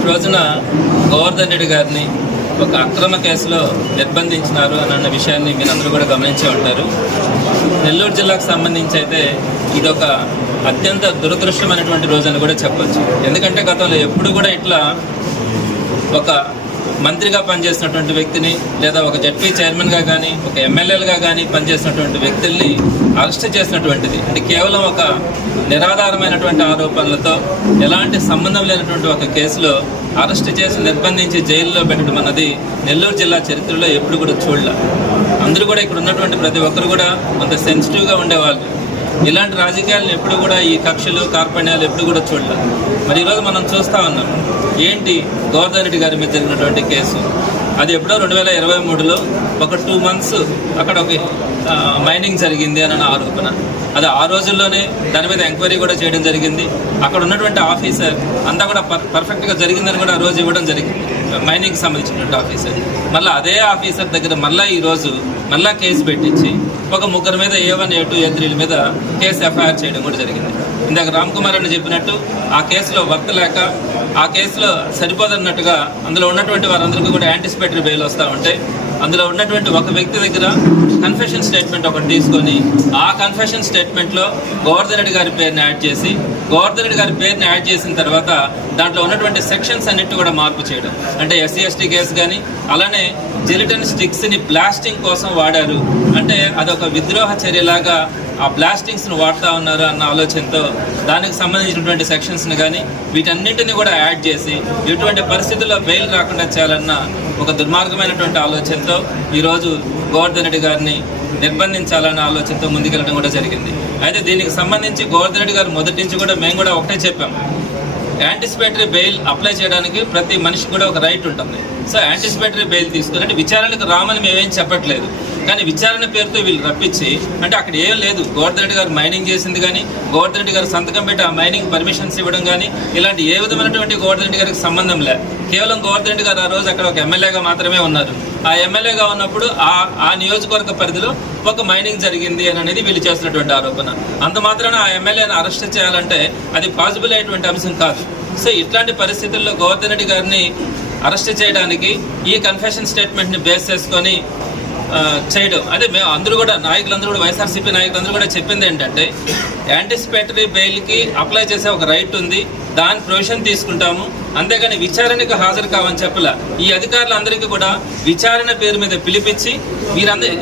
నిన్నటి రోజున గోవర్ధన్ రెడ్డి గారిని ఒక అక్రమ కేసులో నిర్బంధించినారు అన్న విషయాన్ని మీరందరూ కూడా గమనించే ఉంటారు. నెల్లూరు జిల్లాకు సంబంధించి అయితే ఇదొక అత్యంత దురదృష్టమైనటువంటి రోజు అని కూడా చెప్పచ్చు. ఎందుకంటే గతంలో ఎప్పుడు కూడా ఇట్లా ఒక మంత్రిగా పనిచేసినటువంటి వ్యక్తిని లేదా ఒక జడ్పీ చైర్మన్గా కానీ ఒక ఎమ్మెల్యేలుగా కానీ పనిచేసినటువంటి వ్యక్తుల్ని అరెస్ట్ చేసినటువంటిది అంటే కేవలం ఒక నిరాధారమైనటువంటి ఆరోపణలతో ఎలాంటి సంబంధం లేనటువంటి ఒక కేసులో అరెస్ట్ చేసి నిర్బంధించి జైల్లో పెట్టడం అన్నది నెల్లూరు జిల్లా చరిత్రలో ఎప్పుడు కూడా చూడలే. అందరూ కూడా ఇక్కడ ఉన్నటువంటి ప్రతి ఒక్కరు కూడా కొంత సెన్సిటివ్గా ఉండేవాళ్ళు. ఇలాంటి రాజకీయాలను ఎప్పుడు కూడా ఈ కక్షలు కార్పణ్యాలు ఎప్పుడు కూడా చూడలేదు. మరి ఈరోజు మనం చూస్తూ ఉన్నాం ఏంటి గోవర్ధన్ రెడ్డి గారి మీద జరిగినటువంటి కేసు. అది ఎప్పుడో 2023లో ఒక 2 months అక్కడ ఒక మైనింగ్ జరిగింది అన్న ఆరోపణ. అది ఆ రోజుల్లోనే దాని మీద ఎంక్వైరీ కూడా చేయడం జరిగింది. అక్కడ ఉన్నటువంటి ఆఫీసర్ అంతా కూడా పర్ఫెక్ట్గా జరిగిందని కూడా ఆ రోజు ఇవ్వడం జరిగింది, మైనింగ్కి సంబంధించినటువంటి ఆఫీసర్. మళ్ళీ అదే ఆఫీసర్ దగ్గర మళ్ళీ ఈరోజు మళ్ళీ కేసు పెట్టించి ఒక 3 మీద A1, A2, A3 మీద కేసు ఎఫ్ఐఆర్ చేయడం కూడా జరిగింది. ఇందాక రామ్ కుమార్ అని చెప్పినట్టు ఆ కేసులో వర్క్ లేక ఆ కేసులో సరిపోదన్నట్టుగా అందులో ఉన్నటువంటి వారందరికీ కూడా యాంటిసిపేటరీ బెయిల్ వస్తూ ఉంటే అందులో ఉన్నటువంటి ఒక వ్యక్తి దగ్గర కన్ఫెషన్ స్టేట్మెంట్ ఒకటి తీసుకొని ఆ కన్ఫెషన్ స్టేట్మెంట్లో గోవర్ధన్ రెడ్డి గారి పేరుని యాడ్ చేసి గోవర్ధన్ రెడ్డి గారి పేరుని యాడ్ చేసిన తర్వాత దాంట్లో ఉన్నటువంటి సెక్షన్స్ అన్నిటి కూడా మార్పు చేయడం. అంటే SC ST కేసు కానీ అలానే జిలిటన్ స్టిక్స్ని బ్లాస్టింగ్ కోసం వాడారు అంటే అదొక విద్రోహ చర్యలాగా ఆ బ్లాస్టింగ్స్ను వాడుతూ ఉన్నారు అన్న ఆలోచనతో దానికి సంబంధించినటువంటి సెక్షన్స్ని కానీ వీటన్నింటినీ కూడా యాడ్ చేసి ఎటువంటి పరిస్థితుల్లో బెయిల్ రాకుండా చేయాలన్న ఒక దుర్మార్గమైనటువంటి ఆలోచనతో ఈరోజు గోవర్ధన్ రెడ్డి గారిని నిర్బంధించాలన్న ఆలోచనతో ముందుకెళ్ళడం కూడా జరిగింది. అయితే దీనికి సంబంధించి గోవర్ధన్ రెడ్డి గారు మొదటి నుంచి కూడా మేము కూడా ఒకటే చెప్పాం, యాంటిసిపేటరీ బెయిల్ అప్లై చేయడానికి ప్రతి మనిషికి కూడా ఒక రైట్ ఉంటుంది. సో యాంటిసిపేటరీ బెయిల్ తీసుకుని అంటే విచారణకు రామని మేమేం చెప్పట్లేదు, కానీ విచారణ పేరుతో వీళ్ళు రప్పించి అంటే అక్కడ ఏం లేదు. గోవర్ధన్ రెడ్డి గారు మైనింగ్ చేసింది కానీ గోవర్ధన్ రెడ్డి గారు సంతకం పెట్టి ఆ మైనింగ్ పర్మిషన్స్ ఇవ్వడం కానీ ఇలాంటి ఏ విధమైనటువంటి గోవర్ధన్ రెడ్డి గారికి సంబంధం లేదు. కేవలం గోవర్ధన్ రెడ్డి గారు ఆ రోజు అక్కడ ఒక ఎమ్మెల్యేగా మాత్రమే ఉన్నారు. ఆ ఎమ్మెల్యేగా ఉన్నప్పుడు ఆ నియోజకవర్గ పరిధిలో ఒక మైనింగ్ జరిగింది అని అనేది వీళ్ళు చేసినటువంటి ఆరోపణ. అంత మాత్రాన ఆ ఎమ్మెల్యేని అరెస్ట్ చేయాలంటే అది పాసిబుల్ అయ్యేటువంటి అంశం కాదు. సో ఇట్లాంటి పరిస్థితుల్లో గోవర్ధన్ రెడ్డి గారిని అరెస్ట్ చేయడానికి ఈ కన్ఫెషన్ స్టేట్మెంట్ని బేస్ చేసుకొని చేయడం అదే మేము అందరూ కూడా నాయకులందరూ కూడా వైఎస్ఆర్సీపీ నాయకులందరూ కూడా చెప్పింది ఏంటంటే యాంటిసిపేటరీ బెయిల్కి అప్లై చేసే ఒక రైట్ ఉంది, దాని ప్రొవిజన్ తీసుకుంటాము, అంతేగాని విచారణకు హాజరు కావని చెప్పలా. ఈ అధికారులందరికీ కూడా విచారణ పేరు మీద పిలిపించి వీరందరూ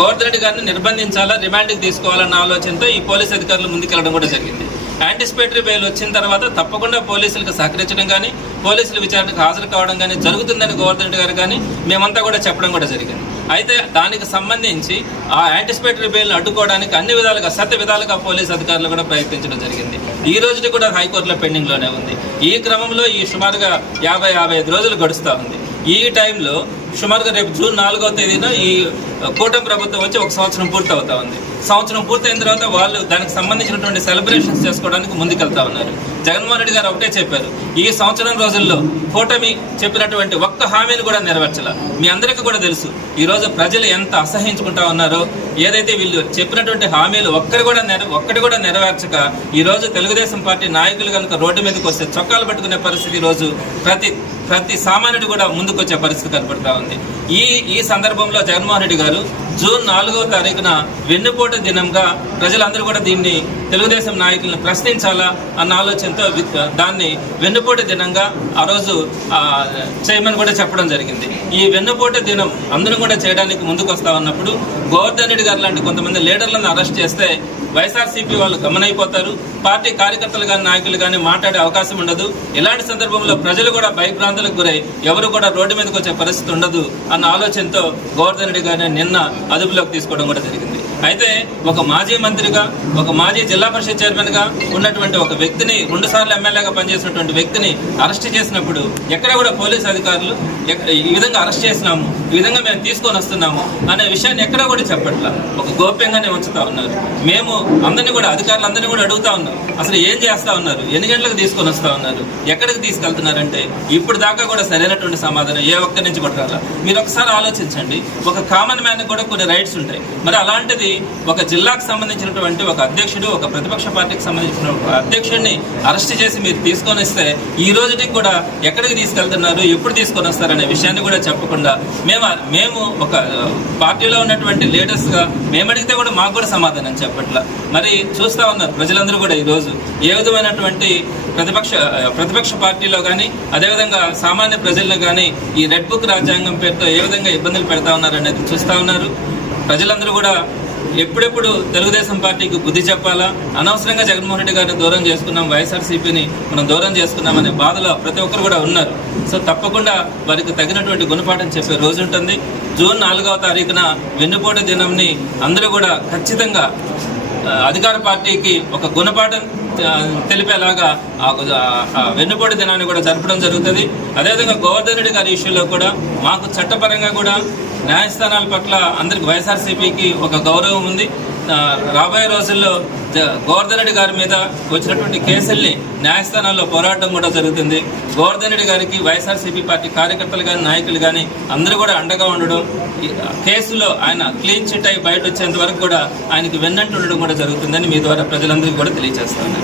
గోవర్ధన్ రెడ్డి గారిని నిర్బంధించాలా, రిమాండ్కి తీసుకోవాలన్న ఆలోచనతో ఈ పోలీస్ అధికారులు ముందుకెళ్ళడం కూడా జరిగింది. యాంటిసిపేటరీ బెయిల్ వచ్చిన తర్వాత తప్పకుండా పోలీసులకు సహకరించడం కానీ పోలీసులు విచారణకు హాజరు కావడం కానీ జరుగుతుందని గోవర్ధన్ రెడ్డి గారు కానీ మేమంతా కూడా చెప్పడం కూడా జరిగింది. అయితే దానికి సంబంధించి ఆ యాంటిసిపేటరీ బెయిల్ని అడ్డుకోవడానికి అన్ని విధాలుగా శత విధాలుగా పోలీస్ అధికారులు కూడా ప్రయత్నించడం జరిగింది. ఈ రోజుకి కూడా హైకోర్టులో పెండింగ్లోనే ఉంది. ఈ క్రమంలో ఈ సుమారుగా 50-55 రోజులు గడుస్తూ ఉంది. ఈ టైంలో సుమారుగా రేపు జూన్ 4వ తేదీన ఈ కూటమి ప్రభుత్వం వచ్చి 1 సంవత్సరం పూర్తవుతా ఉంది. సంవత్సరం పూర్తయిన తర్వాత వాళ్ళు దానికి సంబంధించినటువంటి సెలబ్రేషన్స్ చేసుకోవడానికి ముందుకెళ్తా ఉన్నారు. జగన్మోహన్ రెడ్డి గారు ఒకటే చెప్పారు, ఈ సంవత్సరం రోజుల్లో కూటమి చెప్పినటువంటి ఒక్క హామీని కూడా నెరవేర్చాల. మీ అందరికీ కూడా తెలుసు ఈరోజు ప్రజలు ఎంత అసహించుకుంటా ఉన్నారో. ఏదైతే వీళ్ళు చెప్పినటువంటి హామీలు ఒక్కటి కూడా నెరవేర్చక ఈరోజు తెలుగుదేశం పార్టీ నాయకులు కనుక రోడ్డు మీదకి వస్తే చొక్కాలు పట్టుకునే పరిస్థితి ఈరోజు ప్రతి సామాన్యుడు కూడా ముందుకు వచ్చే పరిస్థితి కనపడుతూ ఉంది. ఈ సందర్భంలో జగన్మోహన్ రెడ్డి గారు జూన్ 4వ తారీఖున వెన్నుపోటు దినంగా ప్రజలందరూ కూడా దీన్ని తెలుగుదేశం నాయకులను ప్రశ్నించాలా అన్న ఆలోచనతో దాన్ని వెన్నుపోటు దినంగా ఆ రోజు చేయమని కూడా చెప్పడం జరిగింది. ఈ వెన్నుపోటు దినం అందరూ కూడా చేయడానికి ముందుకు వస్తా ఉన్నప్పుడు గోవర్ధన్ రెడ్డి గారు లాంటి కొంతమంది లీడర్లను అరెస్ట్ చేస్తే వైఎస్ఆర్సీపీ వాళ్ళు గమనైపోతారు, పార్టీ కార్యకర్తలు కానీ నాయకులు కానీ మాట్లాడే అవకాశం ఉండదు. ఇలాంటి సందర్భంలో ప్రజలు కూడా భయభ్రాంతులకు గురై ఎవరు కూడా రోడ్డు మీదకి వచ్చే పరిస్థితి ఉండదు అన్న ఆలోచనతో గోవర్ధన్ రెడ్డి గారిని నిన్న అదుపులోకి తీసుకోవడం కూడా జరిగింది. అయితే ఒక మాజీ మంత్రిగా ఒక మాజీ జిల్లా పరిషత్ చైర్మన్గా ఉన్నటువంటి ఒక వ్యక్తిని 2 సార్లు ఎమ్మెల్యేగా పనిచేసినటువంటి వ్యక్తిని అరెస్ట్ చేసినప్పుడు ఎక్కడ కూడా పోలీసు అధికారులు ఈ విధంగా అరెస్ట్ చేసినాము, ఈ విధంగా మేము తీసుకొని వస్తున్నాము అనే విషయాన్ని ఎక్కడా కూడా చెప్పట్లా, ఒక గోప్యంగానే ఉంచుతా ఉన్నారు. మేము అందరినీ కూడా అధికారులందరినీ కూడా అడుగుతా ఉన్నాం, అసలు ఏం చేస్తూ ఉన్నారు, ఎన్ని గంటలకు తీసుకొని వస్తూ ఉన్నారు, ఎక్కడికి తీసుకెళ్తున్నారంటే ఇప్పుడు దాకా కూడా సరైనటువంటి సమాధానం ఏ ఒక్కరి నుంచి కూడా రాలా. మీరు ఒకసారి ఆలోచించండి, ఒక కామన్ మ్యాన్కి కూడా కొన్ని రైట్స్ ఉంటాయి. మరి అలాంటిది ఒక జిల్లాకు సంబంధించినటువంటి ఒక అధ్యక్షుడు, ఒక ప్రతిపక్ష పార్టీకి సంబంధించిన ఒక అధ్యక్షుడిని అరెస్ట్ చేసి మీరు తీసుకొని వస్తే ఈ రోజుకి కూడా ఎక్కడికి తీసుకెళ్తున్నారు, ఎప్పుడు తీసుకొని వస్తారనే విషయాన్ని కూడా చెప్పకుండా మేము ఒక పార్టీలో ఉన్నటువంటి లీడర్స్గా మేము అడిగితే కూడా మాకు కూడా సమాధానం చెప్పట్లా. మరి చూస్తూ ఉన్నారు ప్రజలందరూ కూడా ఈరోజు ఏ విధమైనటువంటి ప్రతిపక్ష పార్టీలో కానీ అదేవిధంగా సామాన్య ప్రజలను కానీ ఈ రెడ్ బుక్ రాజ్యాంగం పేరుతో ఏ విధంగా ఇబ్బందులు పెడతా ఉన్నారు అనేది చూస్తూ ఉన్నారు. ప్రజలందరూ కూడా ఎప్పుడెప్పుడు తెలుగుదేశం పార్టీకి బుద్ధి చెప్పాలా, అనవసరంగా జగన్మోహన్ రెడ్డి గారిని దూరం చేసుకున్నాం, వైఎస్ఆర్సీపీని మనం దూరం చేసుకున్నాం అనే బాధలో ప్రతి ఒక్కరు కూడా ఉన్నారు. సో తప్పకుండా వారికి తగినటువంటి గుణపాఠం చెప్పే రోజు ఉంటుంది. జూన్ 4వ తారీఖున వెన్నుపోటు దినంని అందరూ కూడా ఖచ్చితంగా అధికార పార్టీకి ఒక గుణపాఠం తెలిపేలాగా ఆ వెన్నుపోటు దినాన్ని కూడా జరపడం జరుగుతుంది. అదేవిధంగా గోవర్ధన్ రెడ్డి గారి ఇష్యూలో కూడా మాకు చట్టపరంగా కూడా న్యాయస్థానాల పట్ల అందరికి వైఎస్ఆర్సీపీకి ఒక గౌరవం ఉంది. రాబోయే రోజుల్లో గోవర్ధన్ రెడ్డి గారి మీద వచ్చినటువంటి కేసుల్ని న్యాయస్థానాల్లో పోరాటం కూడా జరుగుతుంది. గోవర్ధన్ రెడ్డి గారికి వైఎస్ఆర్సీపీ పార్టీ కార్యకర్తలు కానీ నాయకులు కానీ అందరూ కూడా అండగా ఉండడం, కేసులో ఆయన క్లీన్ చిట్ అయి బయట వచ్చేంత వరకు కూడా ఆయనకి వెన్నంటి ఉండడం కూడా జరుగుతుందని మీ ద్వారా ప్రజలందరికీ కూడా తెలియజేస్తాను.